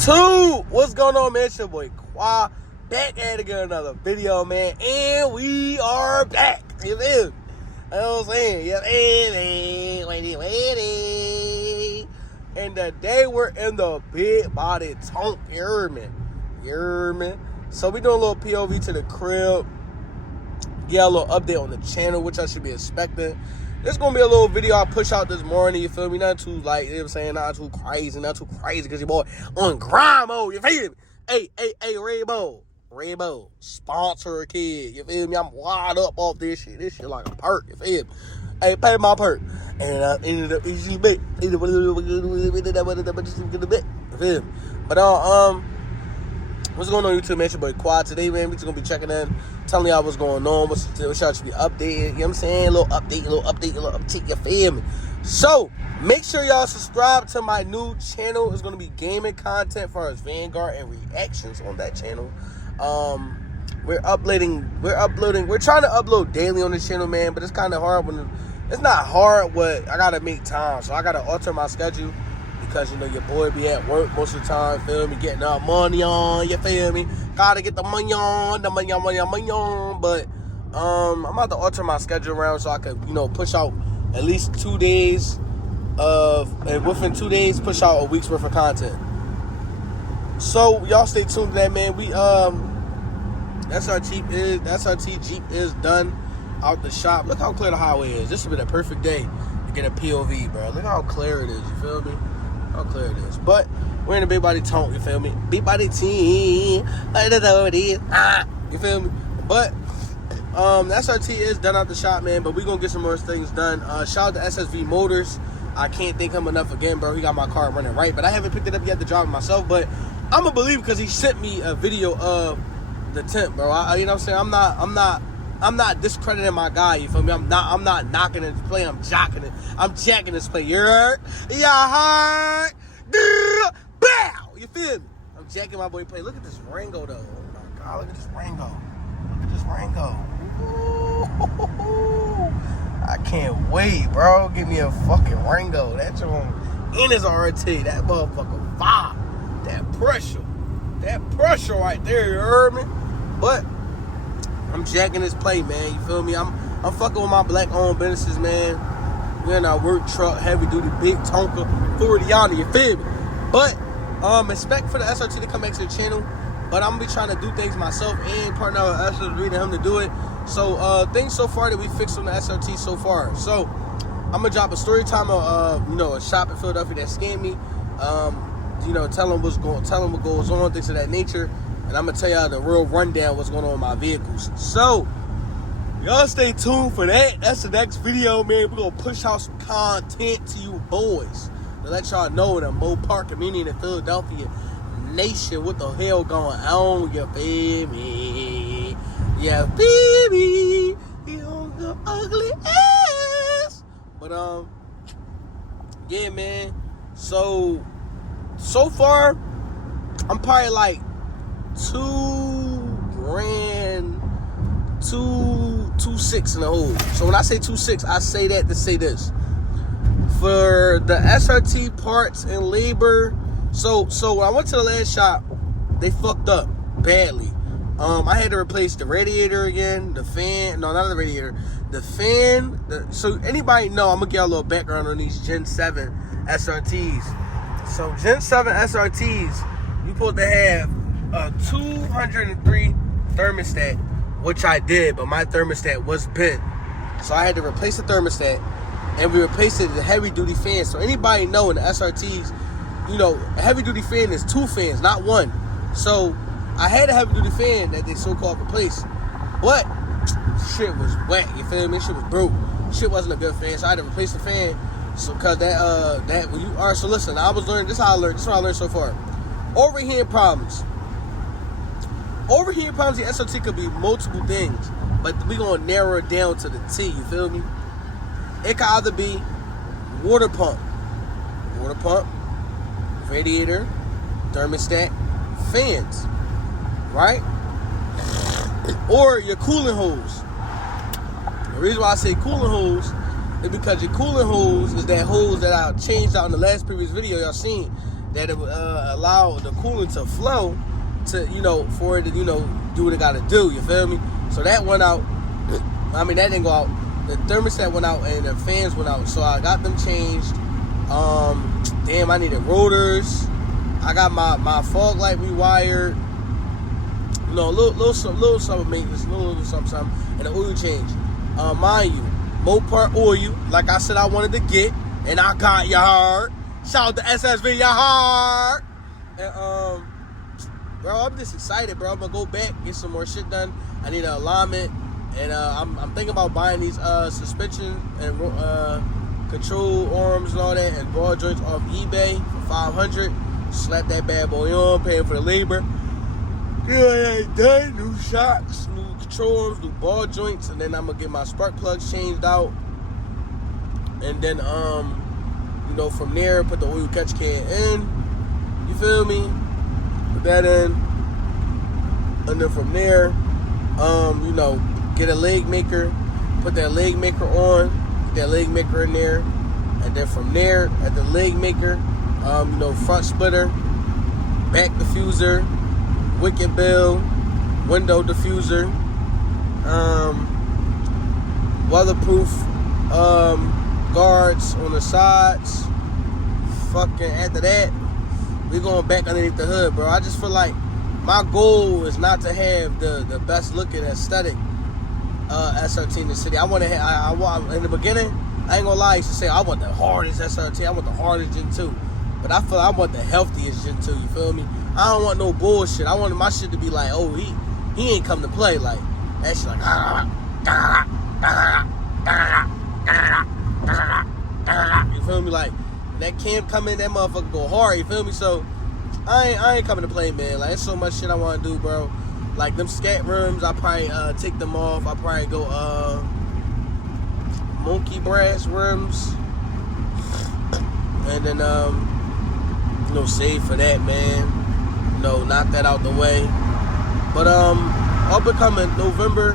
2. What's going on, man? It's your boy Qua, back at again another video, man. And we are back. You feel? You know what I'm saying? Yeah, waiting. And today we're in the big body Tonka, you hear me? So we doing a little POV to the crib. Get a little update on the channel, which I should be expecting. This gonna be a little video I push out this morning, you feel me? Not too, like, you know what I'm saying? Not too crazy, because your boy on grind mode, you feel me? Hey, Rainbow, sponsor a kid, you feel me? I'm wired up off this shit. This shit like a perk, you feel me? Hey, pay my perk. And I ended up easy bit. You feel me? But, what's going on, YouTube, man? It's your boy Quad. Today, man, we're just going to be checking in, telling y'all what's going on, what y'all should be updated, you know what I'm saying? A little update, you feel me? So, make sure y'all subscribe to my new channel. It's going to be gaming content for us, Vanguard, and reactions on that channel. We're trying to upload daily on this channel, man, but it's kind of hard it's not hard, but I got to make time, so I got to alter my schedule. Because, you know, your boy be at work most of the time, feel me? Getting our money on, you feel me? Gotta get the money on. But, I'm about to alter my schedule around so I could, you know, push out at least 2 days and within 2 days, push out a week's worth of content. So, y'all stay tuned to that, man. SRT Jeep is done out the shop. Look how clear the highway is. This would be the perfect day to get a POV, bro. Look how clear it is, you feel me? How clear it is. But we're in a big body Tonka, you feel me? Big body team. You feel me? But the SRT is done out the shop, man. But we're gonna get some more things done. Shout out to SSV Motors. I can't thank him enough again, bro. He got my car running right. But I haven't picked it up yet to drive it myself. But I'm gonna believe because he sent me a video of the tent, bro. You know what I'm saying? I'm not discrediting my guy, you feel me? I'm not knocking his play, I'm jacking it. I'm jacking his play. You heard? Yeah, heard? Bow! You feel me? I'm jacking my boy play. Look at this Rango, though. Oh my God, look at this Rango. Ooh, I can't wait, bro. Give me a fucking Rango. That's on in his RT. That motherfucker fire. That pressure right there, you heard me? But I'm jacking this play, man. You feel me? I'm fucking with my black-owned businesses, man. We're in our work truck, heavy-duty, big Tonka, 40 on it, you feel me? But, expect for the SRT to come back to the channel. But I'm going to be trying to do things myself and partner with SRT and him to do it. So, things so far that we fixed on the SRT so far. So, I'm going to drop a story time of, a shop in Philadelphia that scammed me. Tell them what goes on, things of that nature. And I'm going to tell y'all the real rundown what's going on with my vehicles. So, y'all stay tuned for that. That's the next video, man. We're going to push out some content to you boys. To let y'all know the Mo Park community in the Philadelphia nation, what the hell going on, you feel me? Yeah, baby. You don't go ugly ass. But, yeah, man. So far, I'm probably like $2,600 in the hole. So when I say 2.6, I say that to say this. For the SRT parts and labor, so when I went to the last shop, they fucked up badly. I had to replace the radiator again, the fan. No, not the radiator. The fan. So anybody know? I'm gonna get a little background on these Gen 7 SRTs. So Gen 7 SRTs, you supposed to have a 203 thermostat, which I did, but my thermostat was bent. So I had to replace the thermostat, and we replaced it with a heavy-duty fan. So anybody know in the SRTs, a heavy-duty fan is 2 fans, not 1. So I had a heavy-duty fan that they so-called replaced, but shit was wet, you feel me? Shit was broke. Shit wasn't a good fan, so I had to replace the fan. So, cause so listen, I was learning, this is what I learned so far. Overheating problems. Overheating problems, the SRT could be multiple things, but we're going to narrow it down to the T, you feel me? It could either be water pump, radiator, thermostat, fans, right? Or your cooling hose. The reason why I say cooling hose is because your cooling hose is that hose that I changed out in the last previous video y'all seen. that it would allow the coolant to flow to, for it to, do what it got to do. You feel me? So that went out. I mean, that didn't go out. The thermostat went out and the fans went out. So I got them changed. Damn, I needed rotors. I got my fog light rewired. Little something maintenance, little something, and an oil change. Mind you, Mopar oil, like I said I wanted to get, and I got y'all. Shout out to SSV, y'all. And bro, I'm just excited, bro. I'm gonna go back, get some more shit done. I need an alignment, and I'm thinking about buying these suspension and control arms and all that, and ball joints off eBay for $500. Slap that bad boy on, paying for the labor. Yeah, done. New shocks, new control arms, new ball joints, and then I'm gonna get my spark plugs changed out, and then from there put the oil catch can in. You feel me? Put that in, and then from there, get a leg maker, put that leg maker on, get that leg maker in there, and then from there at the leg maker, front splitter, back diffuser, wicket bill, window diffuser, weatherproof guards on the sides. Fucking after that, we going back underneath the hood, bro. I just feel like my goal is not to have the best looking aesthetic SRT in the city. I want to have, I in the beginning, I ain't gonna lie, I used to say I want the hardest SRT, I want the hardest Gen 2. But I feel I want the healthiest Gen 2, you feel me? I don't want no bullshit. I want my shit to be like, oh, he ain't come to play. Like, that shit like, you feel me? Like, that cam come in, that motherfucker go hard, you feel me? So, I ain't coming to play, man. Like, there's so much shit I want to do, bro. Like, them scat rims, I probably take them off. I probably go monkey brass rims. And then, save for that, man. Knock that out the way. But up and coming November,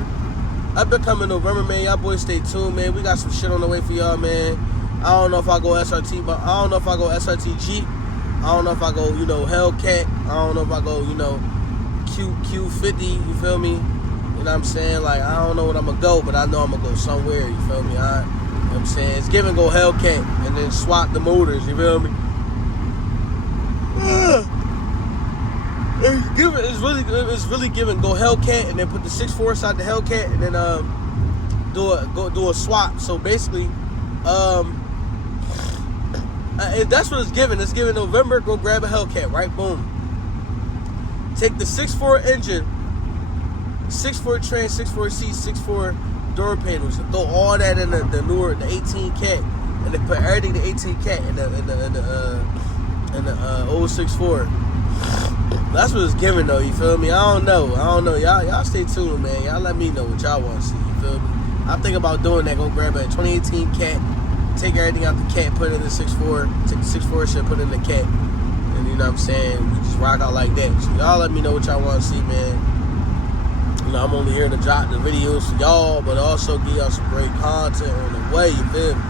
man. Y'all boys stay tuned, man. We got some shit on the way for y'all, man. I don't know if I go SRT, but I don't know if I go SRT Jeep. I don't know if I go, Hellcat. I don't know if I go, Q50. You feel me? You know what I'm saying? Like, I don't know what I'm gonna go, but I know I'm gonna go somewhere. You feel me? You know what I'm saying? It's giving go Hellcat and then swap the motors. You feel me? It's really giving go Hellcat and then put the 6.4 inside the Hellcat and then do a swap. So basically, that's what it's giving. It's giving November. Go grab a Hellcat, right? Boom. Take the 6.4 engine, 6.4 trans, 6.4 seats, 6.4 door panels, and throw all that in the newer, the 18 cat, and then put everything the 18 cat in the old 6.4. That's what it's giving, though. You feel me? I don't know. Y'all stay tuned, man. Y'all let me know what y'all want to see. You feel me? I'm thinking about doing that. Go grab a 2018 cat, take everything out the cat, put it in the 6.4, take the 6.4 shit, put it in the cat, and you know what I'm saying? We just rock out like that. So y'all let me know what y'all want to see, man. I'm only here to drop the videos for y'all, but also give y'all some great content on the way. You feel me?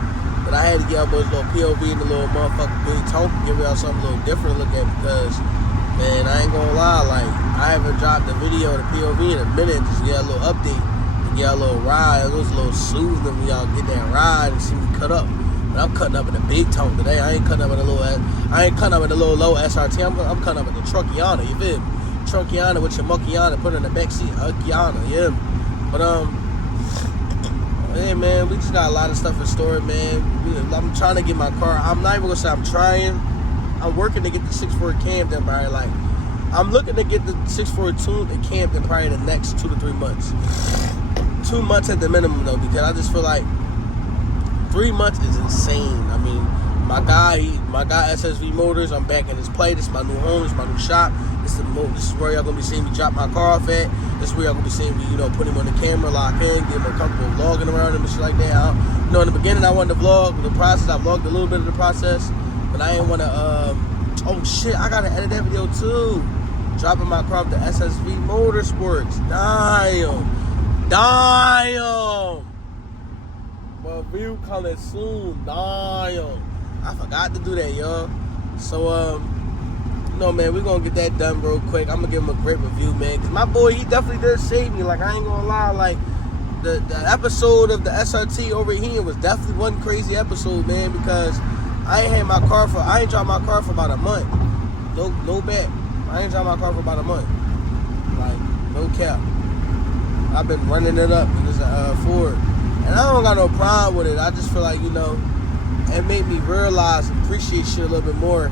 But I had to give y'all boys a little POV and a little motherfucking big Tonka, give y'all something a little different to look at because, man, I ain't gonna lie, like, I haven't dropped a video of the POV in a minute, just get a little update, and get a little ride. It was a little soothing when y'all get that ride and see me cut up. But I'm cutting up in a big Tonka today. I ain't cutting up in a little low SRT. I'm cutting up in the Trunkiana, you feel me? Trunkiana with your Mokiana, put in the backseat, Kiana, yeah. But, hey, man, we just got a lot of stuff in store, man. I'm trying to get my car. I'm not even gonna say I'm trying. I'm working to get the 6.4 camped in probably like, I'm looking to get the 6.4 tuned and camped in probably the next 2 to 3 months. 2 months at the minimum though, because I just feel like 3 months is insane. I mean, my guy SSV Motors, I'm back in his play. This is my new home, this is my new shop. This is where y'all gonna be seeing me drop my car off at. This is where y'all gonna be seeing me, put him on the camera, lock in, get more comfortable vlogging around him and shit like that. In the beginning I wanted to vlog the process. I vlogged a little bit of the process, but I didn't want to. Oh shit, I gotta edit that video too. Dropping my car off the SSV Motorsports. Damn. My review coming soon. Damn. I forgot to do that, y'all. So No, man, we're gonna get that done real quick. I'm gonna give him a great review, man. Cause my boy, he definitely did save me. Like, I ain't gonna lie, like the episode of the SRT over here was definitely one crazy episode, man, because I ain't drive my car for about a month. No bet. I ain't drive my car for about a month. Like, no cap. I've been running it up because of Ford. And I don't got no problem with it. I just feel like, it made me realize and appreciate shit a little bit more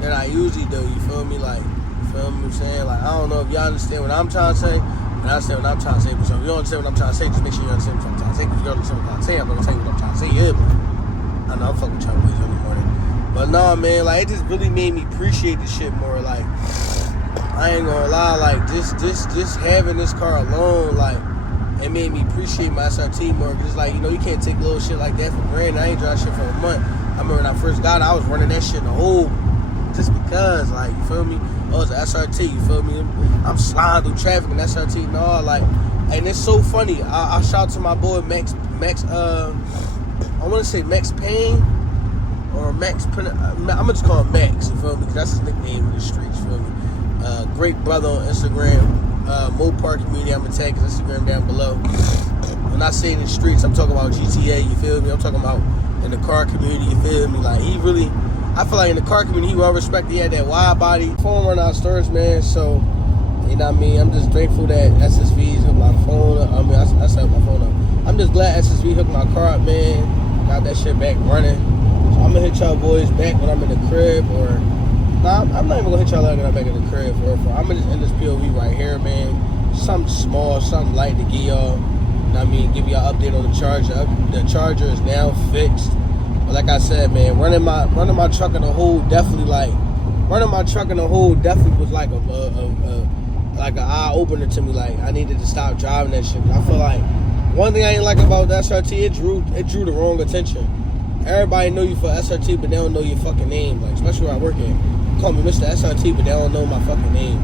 than I usually do. You feel me? Like, you feel me? I'm saying? Like, I don't know if y'all understand what I'm trying to say. And I understand what I'm trying to say. But so if you don't understand what I'm trying to say, just make sure you understand what I'm trying to say. Because if you don't understand what I'm trying to say, I'm not going to tell you what I'm trying to say. Yeah, but I know I'm fucking with y'all boys every morning. But nah, man, like, it just really made me appreciate this shit more. Like, I ain't gonna lie, like, just having this car alone, like, it made me appreciate my SRT more. Cause it's like, you can't take little shit like that for granted. I ain't drive shit for a month. I remember when I first got it, I was running that shit in the hole just because, like, you feel me? Oh, it's an SRT, you feel me? I'm sliding through traffic and SRT and all, like, and it's so funny. I shout to my boy Max, I want to say Max Payne or Max, I'm gonna just call him Max, you feel me? Cause that's his nickname in the streets, you feel me? Great brother on Instagram. Mopar community, I'm gonna tag his Instagram down below. When I say in the streets, I'm talking about GTA, you feel me? I'm talking about in the car community, you feel me? Like, I feel like in the car community, he well respected. He had that wide body. Phone run out of storage, man, so, you know what I mean? I'm just thankful that SSV's hooked my phone up. I mean, I set my phone up. I'm just glad SSV hooked my car up, man. Got that shit back running. So I'm gonna hit y'all boys back when I'm in the crib, or nah, I'm not even gonna hit y'all when I'm back in the crib. I'm gonna just end this POV right here, man. Something small, something light to give y'all. You know what I mean? Give y'all update on the charger. The charger is now fixed. But like I said, man, running my truck in the hole definitely was like like an eye opener to me. Like, I needed to stop driving that shit. I feel like one thing I ain't like about the SRT, it drew the wrong attention. Everybody know you for SRT, but they don't know your fucking name. Like, especially where I work at. Call me Mr. SRT, but they don't know my fucking name.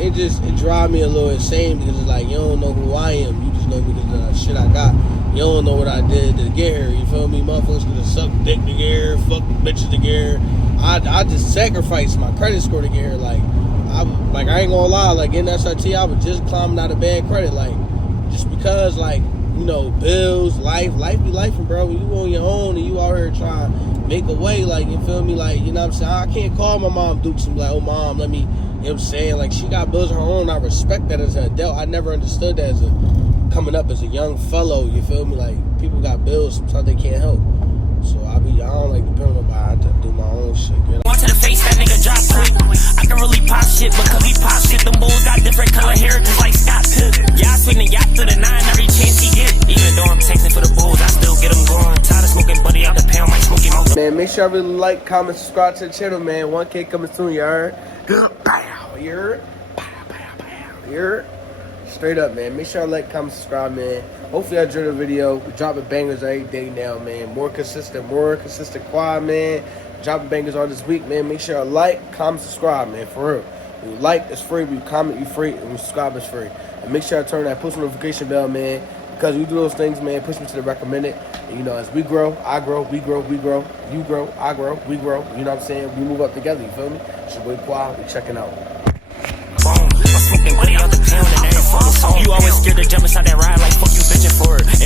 It drive me a little insane because it's like, you don't know who I am. You just know me because of the shit I got. You don't know what I did to get here. You feel me? Motherfuckers gonna suck dick to get here, fuck bitches to get here. I just sacrificed my credit score to get here. Like, I ain't gonna lie. Like, in SRT, I was just climbing out of bad credit. Like, just because, like, bills, life be lifing, bro. When you on your own and you out here trying to make a way, like, you feel me? Like, you know what I'm saying? I can't call my mom Dukes and be like, oh, mom, let me, you know what I'm saying? Like, she got bills of her own. I respect that as an adult. I never understood that coming up as a young fellow, you feel me? Like, people got bills, sometimes they can't help. So I don't like depend on nobody. I just do my own shit, you know? One to the face, that nigga drop quick. I can really pop shit, because he pop shit. Them bulls got different color hair, just like Scott Pitt. Y'all swing the yacht to the 9 every chance he get. Even though I'm texting for the bulls, I still get them going. Tired of smoking buddy out the pound, like smoking out the... Man, make sure I really like, comment, subscribe to the channel, man. 1K coming soon, you heard? Pow, you heard? Pow, pow, pow, you heard? Straight up, man. Make sure I like, comment, subscribe, man. Hopefully I enjoyed the video. We're dropping bangers every day now, man. More consistent quad, man. Dropping bangers all this week, man. Make sure I like, comment, subscribe, man. For real. When you like, it's free. When you comment, you free. And when you subscribe, it's free. And make sure I turn that post notification bell, man. Because we do those things, man, push me to the recommended. And, as we grow, I grow, we grow, we grow. You grow, I grow, we grow. You know what I'm saying? We move up together, you feel me? It's your boy Quad. We checking out. Boom. I'm smoking buddy out the pound and every fucking song. You always scared to jump inside that ride like fuck you bitching for it. And